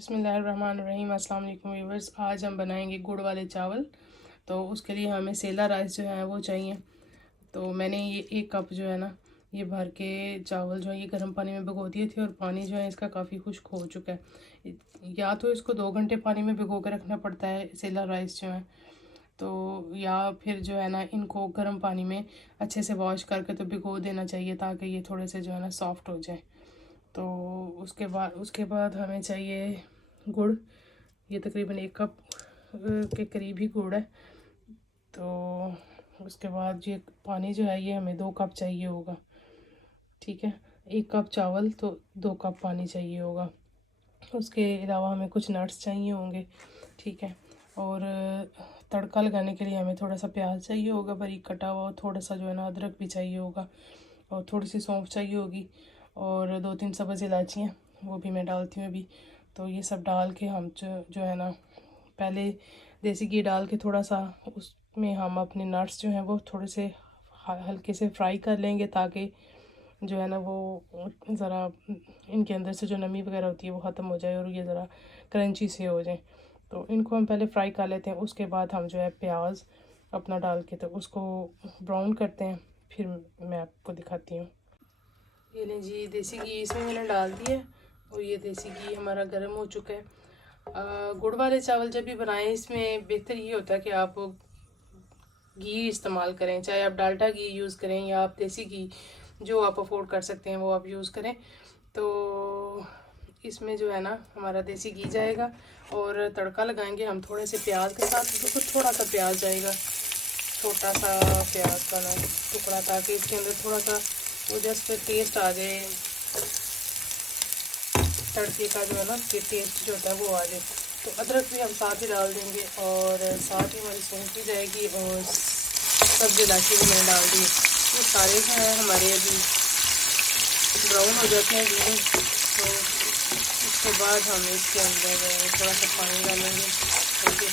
बिस्मिल्लाहिर्रहमानिर्रहीम। अस्सलाम वालेकुम व्यूअर्स। आज हम बनाएंगे गुड़ वाले चावल। तो उसके लिए हमें सेला राइस जो है वो चाहिए। तो मैंने ये 1 कप जो है ना ये भर के चावल जो है ये गर्म पानी में भिगो दिए थे और पानी जो है इसका काफ़ी खुश्क हो चुका है। या तो इसको 2 घंटे पानी में भिगो के रखना पड़ता है सेला राइस जो है, तो या फिर जो है ना इनको गर्म पानी में अच्छे से वॉश करके तो भिगो देना चाहिए ताकि ये थोड़े से जो है ना सॉफ्ट हो जाए। तो उसके बाद हमें चाहिए गुड़। ये तकरीबन 1 कप के करीब ही गुड़ है। तो उसके बाद ये पानी जो है ये हमें 2 कप चाहिए होगा। ठीक है, 1 कप चावल तो 2 कप पानी चाहिए होगा। उसके अलावा हमें कुछ नट्स चाहिए होंगे। ठीक है, और तड़का लगाने के लिए हमें थोड़ा सा प्याज चाहिए होगा बारीक कटा हुआ, और थोड़ा सा जो है ना अदरक भी चाहिए होगा, और थोड़ी सी सौंफ चाहिए होगी, और 2-3 सब्ज़ इलायचियाँ वो भी मैं डालती हूँ अभी। तो ये सब डाल के हम जो है ना पहले देसी घी डाल के थोड़ा सा उसमें हम अपने नट्स जो हैं वो थोड़े से हल्के से फ्राई कर लेंगे ताकि जो है ना वो ज़रा इनके अंदर से जो नमी वगैरह होती है वो ख़त्म हो जाए और ये ज़रा क्रंची से हो जाए। तो इनको हम पहले फ्राई कर लेते हैं। उसके बाद हम जो है प्याज अपना डाल के तो उसको ब्राउन करते हैं, फिर मैं आपको दिखाती हूँ। ये लें जी, देसी घी इसमें मैंने डाल दिया है और ये देसी घी हमारा गर्म हो चुका है। गुड़ वाले चावल जब भी बनाएं इसमें बेहतर ये होता है कि आप घी इस्तेमाल करें, चाहे आप डाल्डा घी यूज़ करें या आप देसी घी जो आप अफोर्ड कर सकते हैं वो आप यूज़ करें। तो इसमें जो है ना हमारा देसी घी जाएगा और तड़का लगाएंगे हम थोड़े से प्याज के साथ। तो थोड़ा सा प्याज जाएगा, छोटा सा प्याज का ना टुकड़ा, ताकि इसके अंदर थोड़ा सा वो जस्ट टेस्ट आ जाए, तड़के का जो है ना ये टेस्ट जो होता है वो आ जाए। तो अदरक भी हम साथ ही डाल देंगे और साथ ही हमारी सौंफ भी जाएगी और सब्ज़ी इलायची भी मैंने डाल दी। ये सारे जो है हमारे अभी ब्राउन हो जाते हैं घी। तो उसके बाद हम इसके अंदर थोड़ा सा पानी डालेंगे, क्योंकि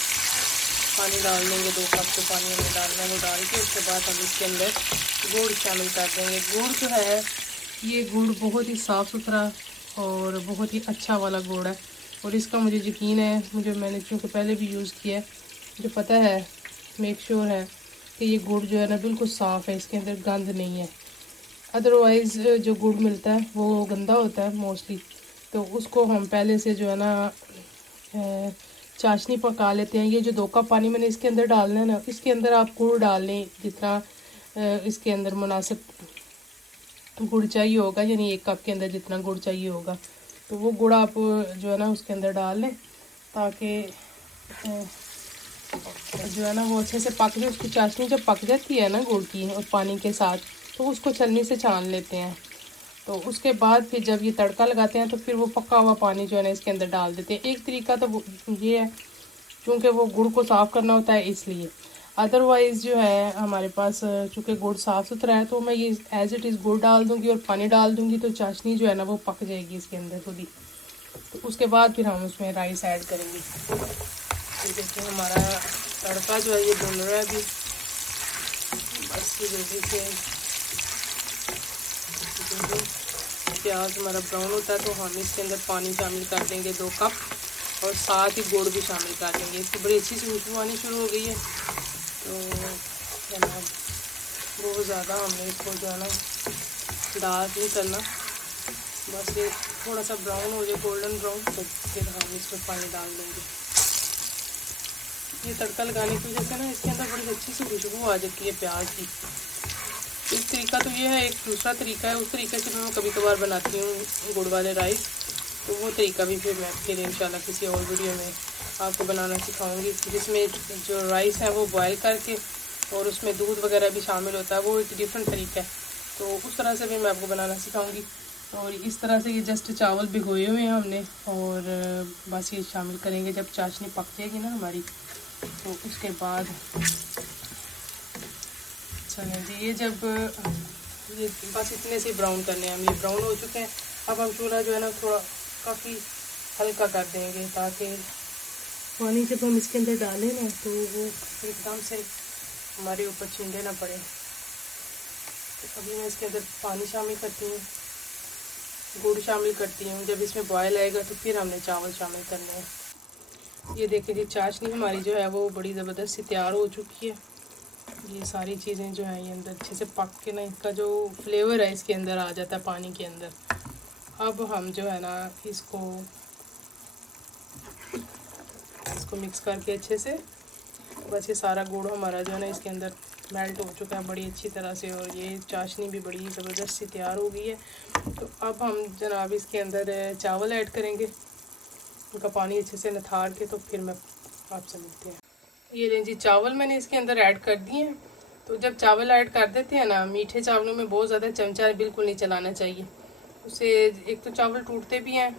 पानी डाल देंगे 2 कप तो पानी हमें डालना है, वो डाल के उसके बाद हम इसके अंदर गुड़ शामिल कर देंगे। गुड़ जो है ये गुड़ बहुत ही साफ़ सुथरा और बहुत ही अच्छा वाला गुड़ है, और इसका मुझे यकीन है, मैंने क्योंकि पहले भी यूज़ किया है, मुझे पता है, मेक श्योर है कि ये गुड़ जो है ना बिल्कुल साफ़ है, इसके अंदर गंद नहीं है। अदरवाइज़ जो गुड़ मिलता है वो गंदा होता है मोस्टली। तो उसको हम पहले से जो है ना चाशनी पका लेते हैं। ये जो 2 कप पानी मैंने इसके अंदर डालना है ना, इसके अंदर आप गुड़ डाल लें जितना इसके अंदर मुनासिब गुड़ चाहिए होगा, यानी 1 कप के अंदर जितना गुड़ चाहिए होगा तो वो गुड़ आप जो है ना उसके अंदर डाल लें, ताकि जो है ना वो अच्छे से पक जाए। उसकी चाशनी जब पक जाती है ना गुड़ की और पानी के साथ, तो उसको छलनी से छान लेते हैं। तो उसके बाद फिर जब ये तड़का लगाते हैं तो फिर वो पका हुआ पानी जो है ना इसके अंदर डाल देते हैं। एक तरीका तो ये है, क्योंकि वो गुड़ को साफ़ करना होता है इसलिए। अदरवाइज़ जो है हमारे पास चूँकि गुड़ साफ़ सुथरा है तो मैं ये एज़ इट इज़ गुड़ डाल दूँगी और पानी डाल दूँगी, तो चाशनी जो है ना वो पक जाएगी इसके अंदर खुद ही। तो उसके बाद फिर हम उसमें राइस ऐड करेंगे। तो देखिए हमारा तड़का जो है ये भुन रहा है अभी, बस ये जल्दी से प्याज हमारा ब्राउन होता है तो हम इसके अंदर पानी शामिल कर देंगे 2 कप, और साथ ही गुड़ भी शामिल कर देंगे। इसकी बड़ी अच्छी सी खुशबू आनी शुरू हो गई है। तो जनाब बहुत ज़्यादा हमने इसको जो है ना डार्क नहीं करना, बस ये थोड़ा सा ब्राउन हो जाए, गोल्डन ब्राउन, तो फिर हम इसमें पानी डाल देंगे। ये तड़का लगाने की वजह से ना इसके अंदर बड़ी अच्छी सी खुशबू आ जाती है प्याज की। एक तरीका तो ये है, एक दूसरा तरीका है, उस तरीके से मैं कभी कभार बनाती हूँ गुड़ वाले राइस। तो वो तरीका भी फिर इंशाल्लाह किसी और वीडियो में आपको बनाना सिखाऊंगी, जिसमें जो राइस है वो बॉयल करके और उसमें दूध वगैरह भी शामिल होता है, वो एक डिफरेंट तरीका है। तो उस तरह से भी मैं आपको बनाना सिखाऊंगी। और इस तरह से ये जस्ट चावल भिगोए हुए हैं हमने, और बस ये शामिल करेंगे जब चाशनी पक जाएगी ना हमारी, तो उसके बाद चलें जी। ये जब ये बस इतने से ब्राउन करने हैं हम, ये ब्राउन हो चुके हैं। अब हम चूल्हा जो है ना थोड़ा काफ़ी हल्का कर देंगे, ताकि पानी जब हम इसके अंदर डालें ना तो वो एकदम से हमारे ऊपर छिंडे ना पड़े। तो अभी मैं इसके अंदर पानी शामिल करती हूँ। गुड़ शामिल करती हूँ। जब इसमें बॉयल आएगा तो फिर हमने चावल शामिल करने हैं। ये देखिए जी, चाशनी हमारी जो है वो बड़ी ज़बरदस्त सी तैयार हो चुकी है। ये सारी चीज़ें जो हैं ये अंदर अच्छे से पक के ना, इसका जो फ्लेवर है इसके अंदर आ जाता है पानी के अंदर। अब हम जो है ना इसको मिक्स करके अच्छे से, बस ये सारा गुड़ हमारा जो है ना इसके अंदर मेल्ट हो चुका है बड़ी अच्छी तरह से, और ये चाशनी भी बड़ी ज़बरदस्त सी तैयार हो गई है। तो अब हम जनाब इसके अंदर चावल ऐड करेंगे, उनका पानी अच्छे से निथार के, तो फिर मैं आपसे मिलते हैं। ये लें जी, चावल मैंने इसके अंदर ऐड कर दिए हैं। तो जब चावल ऐड कर देते हैं ना, मीठे चावलों में बहुत ज़्यादा चमचा बिल्कुल नहीं चलाना चाहिए, उससे एक तो चावल टूटते भी हैं,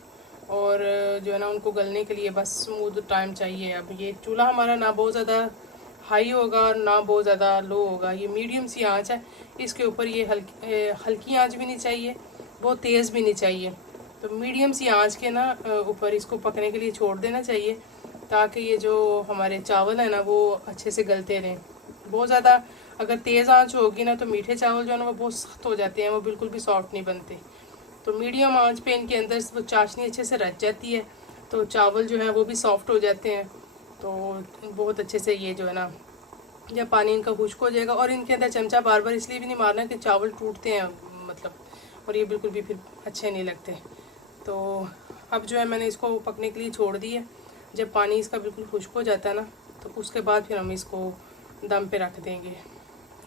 और जो है ना उनको गलने के लिए बस स्मूथ टाइम चाहिए। अब ये चूल्हा हमारा ना बहुत ज़्यादा हाई होगा और ना बहुत ज़्यादा लो होगा, ये मीडियम सी आंच है। इसके ऊपर ये हल्की आंच भी नहीं चाहिए, बहुत तेज़ भी नहीं चाहिए। तो मीडियम सी आंच के ना ऊपर इसको पकने के लिए छोड़ देना चाहिए, ताकि ये जो हमारे चावल है ना वो अच्छे से गलते रहें। बहुत ज़्यादा अगर तेज़ आंच होगी ना तो मीठे चावल जो है ना वो बहुत सख्त हो जाते हैं, वो बिल्कुल भी सॉफ्ट नहीं बनते। तो मीडियम आंच पे इनके अंदर वो चाशनी अच्छे से रच जाती है, तो चावल जो है वो भी सॉफ्ट हो जाते हैं। तो बहुत अच्छे से ये जो है ना, जब पानी इनका खुश्क हो जाएगा, और इनके अंदर चमचा बार बार इसलिए भी नहीं मारना कि चावल टूटते हैं मतलब, और ये बिल्कुल भी फिर अच्छे नहीं लगते। तो अब जो है मैंने इसको पकने के लिए छोड़ दी है। जब पानी इसका बिल्कुल खुश्क हो जाता है ना, तो उसके बाद फिर हम इसको दम पे रख देंगे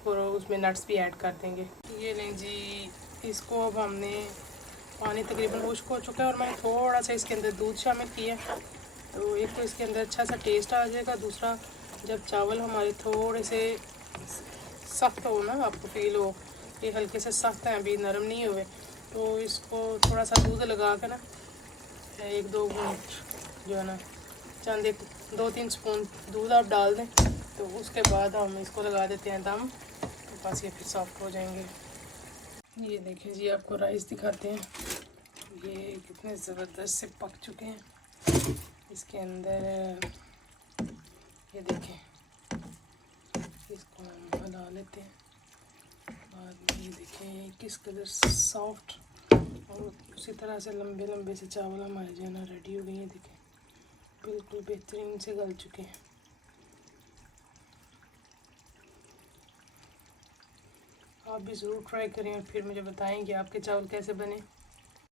और उसमें नट्स भी ऐड कर देंगे। ये लें जी, इसको अब हमने, पानी तकरीबन खुश्क हो चुका है और मैंने थोड़ा सा इसके अंदर दूध शामिल किया। तो एक तो इसके अंदर अच्छा सा टेस्ट आ जाएगा, दूसरा जब चावल हमारे थोड़े से सख्त हो ना, आपको फील हो ये हल्के से सख्त हैं, अभी नरम नहीं हुए, तो इसको थोड़ा सा दूध लगा कर ना, 1-2 घूंट जो है ना, चंद 2-3 स्पून दूध आप डाल दें, तो उसके बाद हम इसको लगा देते हैं दम, तो बस ये फिर सॉफ्ट हो जाएंगे। ये देखिए जी, आपको राइस दिखाते हैं, ये कितने ज़बरदस्त से पक चुके हैं। इसके अंदर ये देखें, इसको हम हिला लेते हैं, बाद में ये देखें किस कदर सॉफ्ट, और उसी तरह से लंबे लंबे से चावल हमारे जो है ना रेडी हो गए हैं। देखें बिल्कुल बेहतरीन से गल चुके हैं। आप भी ज़रूर ट्राई करें और फिर मुझे बताएं कि आपके चावल कैसे बने।